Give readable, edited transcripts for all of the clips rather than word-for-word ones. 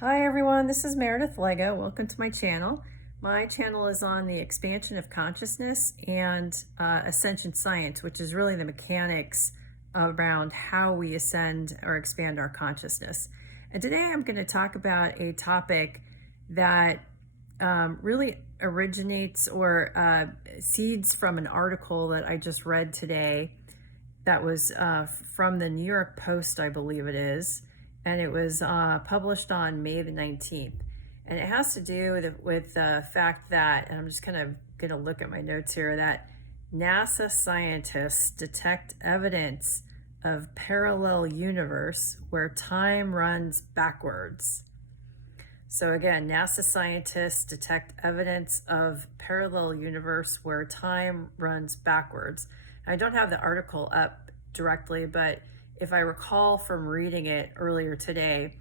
Hi everyone, this is Meredith Lego. Welcome to my channel. My channel is on the expansion of consciousness and Ascension science, which is really the mechanics around how we ascend or expand our consciousness. And today I'm going to talk about a topic that really originates or seeds from an article that I just read today that was from the New York Post, I believe it is, and it was published on May the 19th. And it has to do with the fact that, and I'm just kind of going to look at my notes here, that NASA scientists detect evidence of parallel universe where time runs backwards. So again, NASA scientists detect evidence of parallel universe where time runs backwards. I don't have the article up directly, but if I recall from reading it earlier today,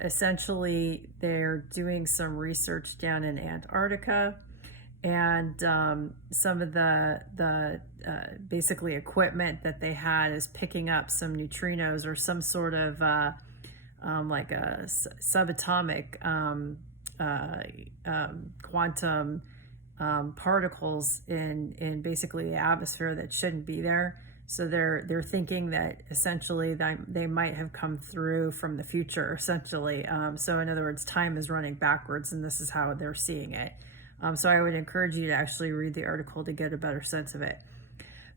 essentially they're doing some research down in Antarctica, and some of the basically equipment that they had is picking up some neutrinos or some sort of like a subatomic quantum particles in basically the atmosphere that shouldn't be there. So they're thinking that essentially they might have come through from the future, essentially. So in other words, time is running backwards, and this is how they're seeing it. So I would encourage you to actually read the article to get a better sense of it.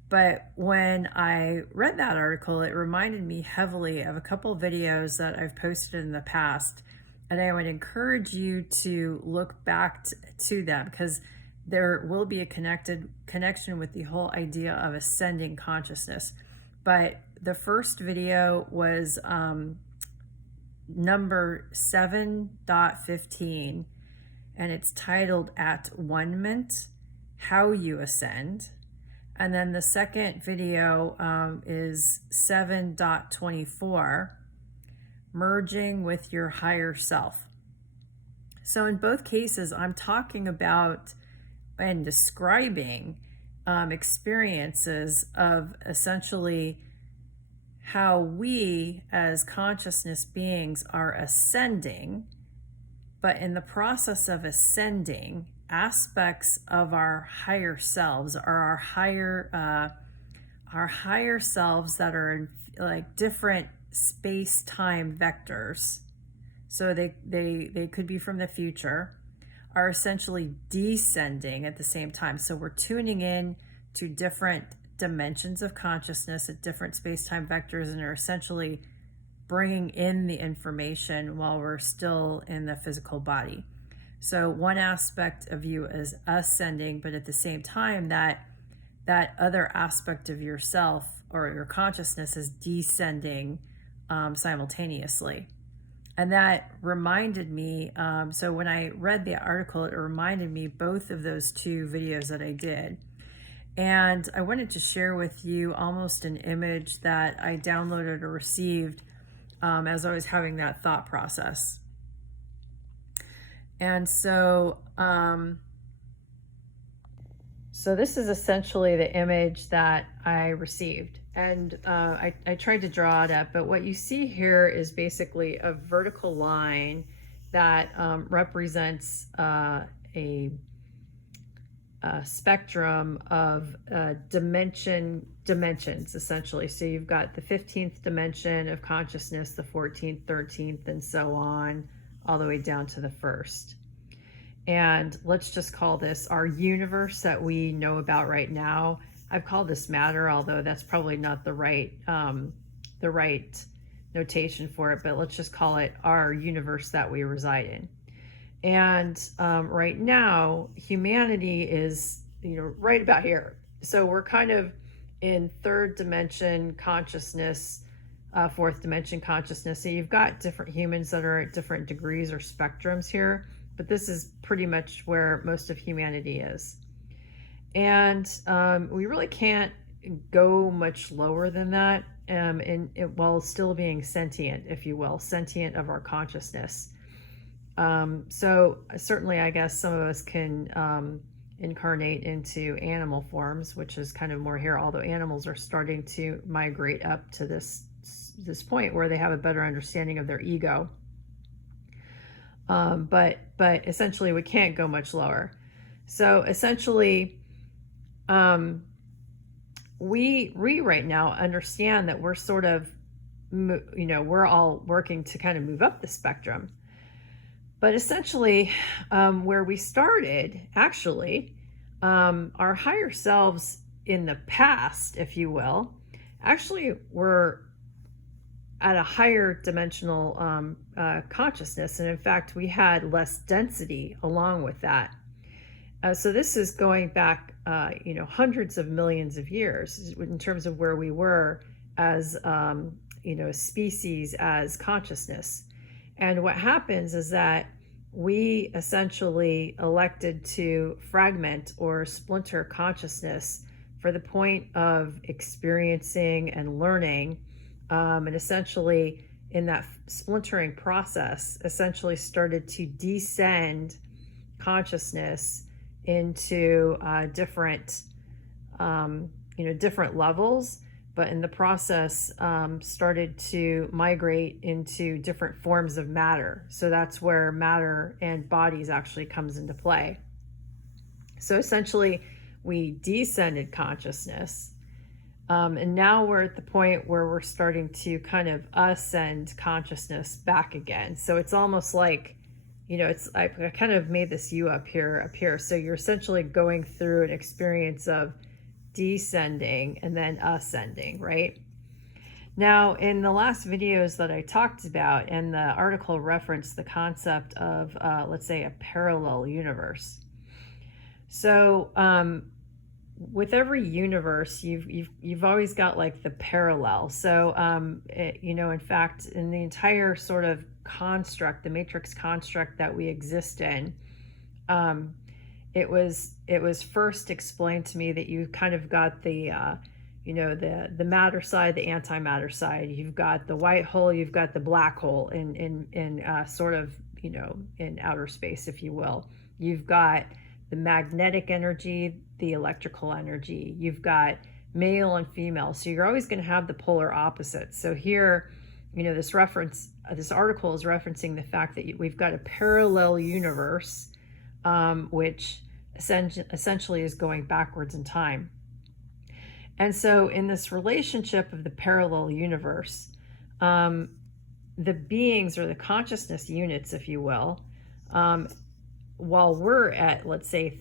But when I read that article, it reminded me heavily of a couple of videos that I've posted in the past. And I would encourage you to look back to them, because there will be a connection with the whole idea of ascending consciousness. But the first video was number 7.15, and it's titled At One-ment, How You Ascend. And then the second video is 7.24, Merging with Your Higher Self. So in both cases, I'm talking about and describing experiences of essentially how we as consciousness beings are ascending, but in the process of ascending, aspects of our higher selves or our higher selves that are in like different space-time vectors, so they could be from the future, are essentially descending at the same time. So we're tuning in to different dimensions of consciousness at different space-time vectors, and are essentially bringing in the information while we're still in the physical body. So one aspect of you is ascending, but at the same time that other aspect of yourself or your consciousness is descending simultaneously. And that reminded me, so when I read the article, it reminded me both of those two videos that I did. And I wanted to share with you almost an image that I downloaded or received as I was having that thought process. And so, so this is essentially the image that I received. And I tried to draw it up, but what you see here is basically a vertical line that represents a spectrum of dimensions, essentially. So you've got the 15th dimension of consciousness, the 14th, 13th, and so on, all the way down to the first. And let's just call this our universe that we know about right now. I've called this matter, although that's probably not the right notation for it, but let's just call it our universe that we reside in. And right now, humanity is, right about here. So we're kind of in third dimension consciousness, fourth dimension consciousness. So you've got different humans that are at different degrees or spectrums here, but this is pretty much where most of humanity is. And we really can't go much lower than that, while still being sentient, if you will, sentient of our consciousness. So certainly, I guess some of us can incarnate into animal forms, which is kind of more here, although animals are starting to migrate up to this point where they have a better understanding of their ego. but essentially we can't go much lower. So essentially, we right now understand that we're sort of, we're all working to kind of move up the spectrum. But essentially, where we started, actually, our higher selves in the past, if you will, actually were at a higher dimensional consciousness. And in fact, we had less density along with that. So this is going back, hundreds of millions of years in terms of where we were as, a species, as consciousness. And what happens is that we essentially elected to fragment or splinter consciousness for the point of experiencing and learning. And essentially, in that splintering process, essentially started to descend consciousness into different levels, but in the process started to migrate into different forms of matter. So that's where matter and bodies actually comes into play. So essentially, we descended consciousness, and now we're at the point where we're starting to kind of ascend consciousness back again. So it's almost like, I kind of made this U up here. So you're essentially going through an experience of descending and then ascending, right? Now, in the last videos that I talked about, and the article referenced the concept of, let's say, a parallel universe. So with every universe, you've always got like the parallel. So in fact, in the entire sort of construct, the matrix construct that we exist in, it was first explained to me that you kind of got the the matter side, the antimatter side. You've got the white hole, you've got the black hole in sort of in outer space, if you will. You've got the magnetic energy, the electrical energy. You've got male and female. So you're always going to have the polar opposites. So here, this article is referencing the fact that we've got a parallel universe, which essentially is going backwards in time. And so in this relationship of the parallel universe, the beings, or the consciousness units, if you will, while we're at, let's say,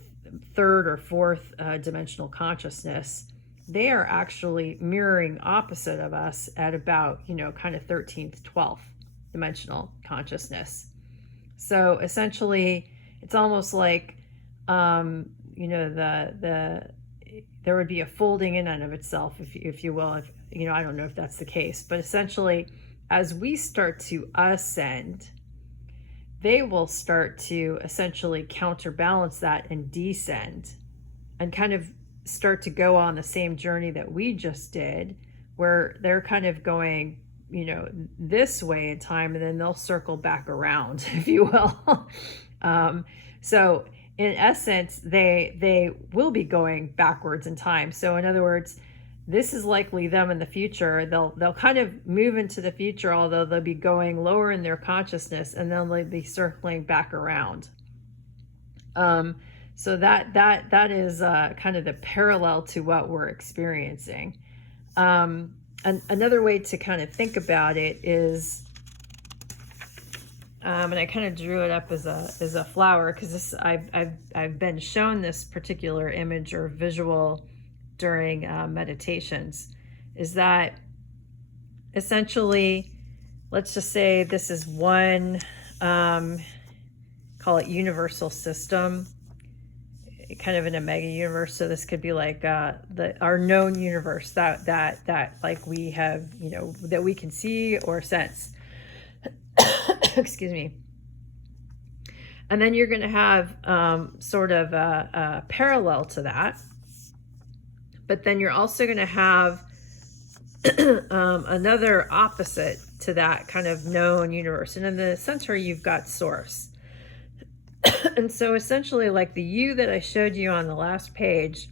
third or fourth dimensional consciousness, they are actually mirroring opposite of us at about, kind of 13th, 12th dimensional consciousness. So essentially, it's almost like, there would be a folding in and of itself, if you will. I don't know if that's the case, but essentially, as we start to ascend, they will start to essentially counterbalance that and descend, and kind of start to go on the same journey that we just did, where they're kind of going, this way in time, and then they'll circle back around, if you will. So in essence, they will be going backwards in time. So in other words, this is likely them in the future. They'll kind of move into the future, although they'll be going lower in their consciousness, and then they'll be circling back around. So that is kind of the parallel to what we're experiencing. And another way to kind of think about it is, and I kind of drew it up as a flower, because I've been shown this particular image or visual during meditations, is that essentially, let's just say this is one, call it universal system, kind of in a mega universe. So this could be like our known universe that like we have, that we can see or sense. Excuse me. And then you're going to have sort of a parallel to that. But then you're also going to have another opposite to that kind of known universe. And in the center, you've got source. And so essentially, like the you that I showed you on the last page,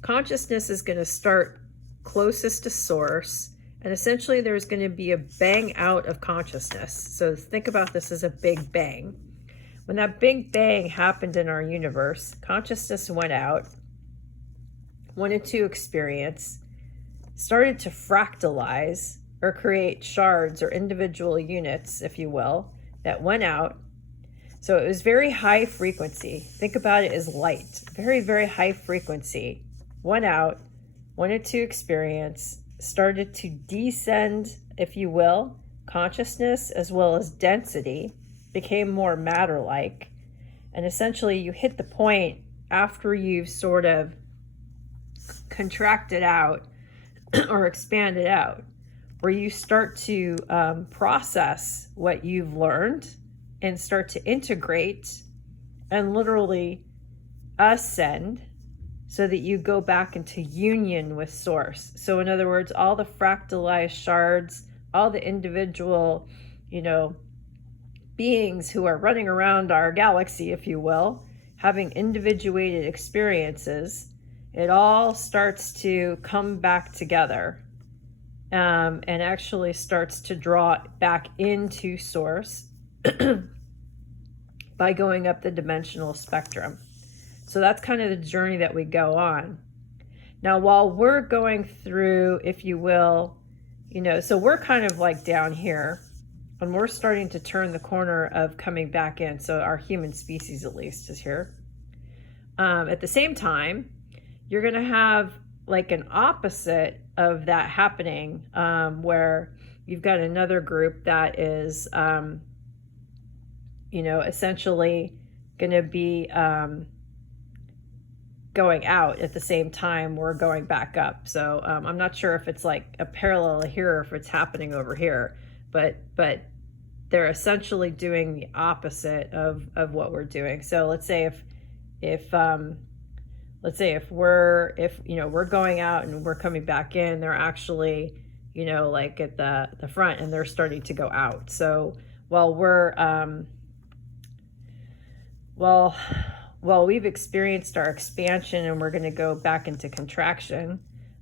consciousness is going to start closest to source, And essentially there's going to be a bang out of consciousness. So think about this as a big bang. When that big bang happened in our universe, consciousness went out, wanted to experience, started to fractalize or create shards or individual units, if you will, that went out. So it was very high frequency. Think about it as light, very, very high frequency. Went out, wanted to experience, started to descend, if you will, consciousness as well as density, became more matter-like. And essentially you hit the point after you've sort of contracted out or expanded out, where you start to process what you've learned and start to integrate and literally ascend so that you go back into union with source. So in other words, all the fractalized shards, all the individual, beings who are running around our galaxy, if you will, having individuated experiences, it all starts to come back together and actually starts to draw back into source by going up the dimensional spectrum. So that's kind of the journey that we go on. Now, while we're going through, if you will, so we're kind of like down here, and we're starting to turn the corner of coming back in. So our human species, at least, is here. At the same time, you're going to have like an opposite of that happening, where you've got another group that is, essentially going to be going out at the same time we're going back up. So I'm not sure if it's like a parallel here or if it's happening over here, but they're essentially doing the opposite of what we're doing. So let's say if we're going out and we're coming back in, they're actually, like at the front, and they're starting to go out. So while we're, while we've experienced our expansion and we're going to go back into contraction,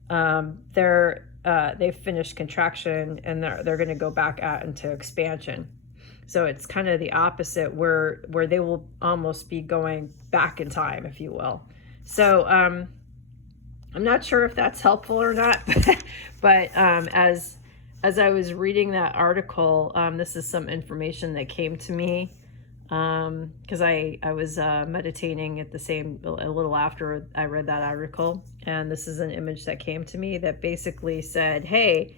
they've finished contraction and they're going to go back out into expansion. So it's kind of the opposite, where they will almost be going back in time, if you will. So I'm not sure if that's helpful or not, but as I was reading that article, this is some information that came to me, because I was meditating at a little after I read that article, and this is an image that came to me that basically said, hey,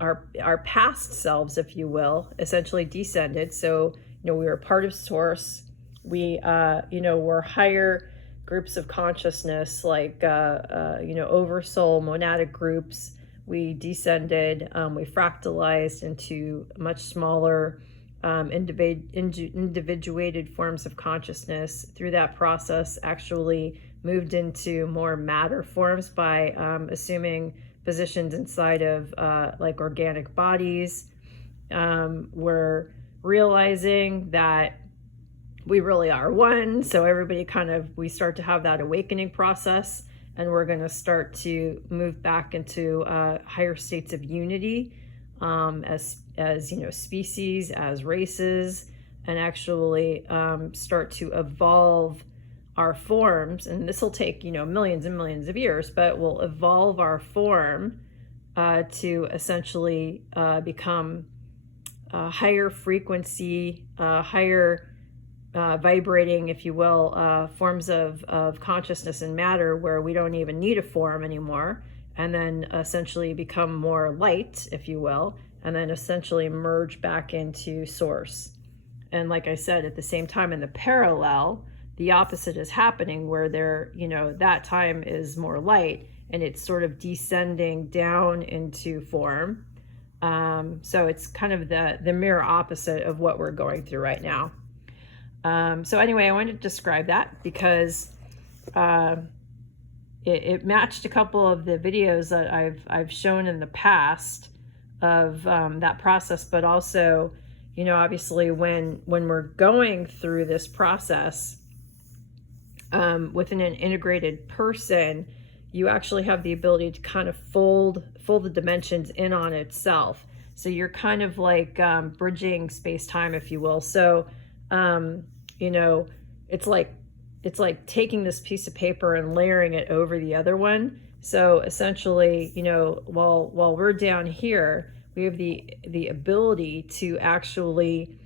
our past selves, if you will, essentially descended. So we were part of source. We were higher groups of consciousness, like oversoul, monadic groups. We descended, we fractalized into much smaller individuated forms of consciousness. Through that process, actually moved into more matter forms by assuming positions inside of like organic bodies. We're realizing that we really are one. So everybody we start to have that awakening process, and we're going to start to move back into higher states of unity, as species, as races, and actually start to evolve our forms. And this will take millions and millions of years, but we'll evolve our form to essentially become higher frequency, higher vibrating, if you will, forms of consciousness and matter, where we don't even need a form anymore, and then essentially become more light, if you will, and then essentially merge back into source. And like I said, at the same time, in the parallel, the opposite is happening, where that time is more light and it's sort of descending down into form. So it's kind of the mirror opposite of what we're going through right now. So anyway, I wanted to describe that because it matched a couple of the videos that I've shown in the past of that process, but also, obviously when we're going through this process within an integrated person, you actually have the ability to kind of fold the dimensions in on itself. So you're kind of like bridging space-time, if you will. So, you know, it's like taking this piece of paper and layering it over the other one. So essentially, you know, while we're down here, we have the ability to actually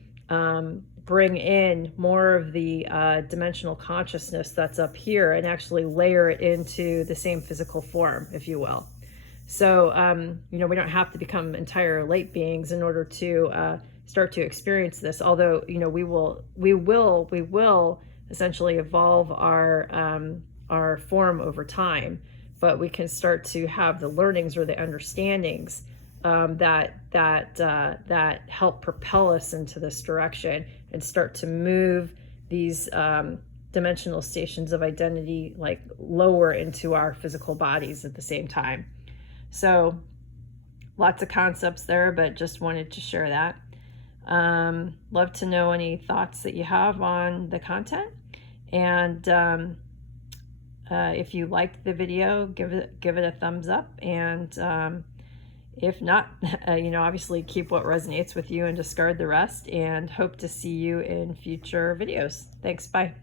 bring in more of the dimensional consciousness that's up here and actually layer it into the same physical form, if you will. So, you know, we don't have to become entire light beings in order to start to experience this. Although, you know, we will essentially evolve our form over time, but we can start to have the learnings or the understandings that help propel us into this direction and start to move these dimensional stations of identity like lower into our physical bodies at the same time. So lots of concepts there, but just wanted to share that. Love to know any thoughts that you have on the content. And if you liked the video, give it a thumbs up. And if not, you know, obviously keep what resonates with you and discard the rest. And hope to see you in future videos. Thanks. Bye.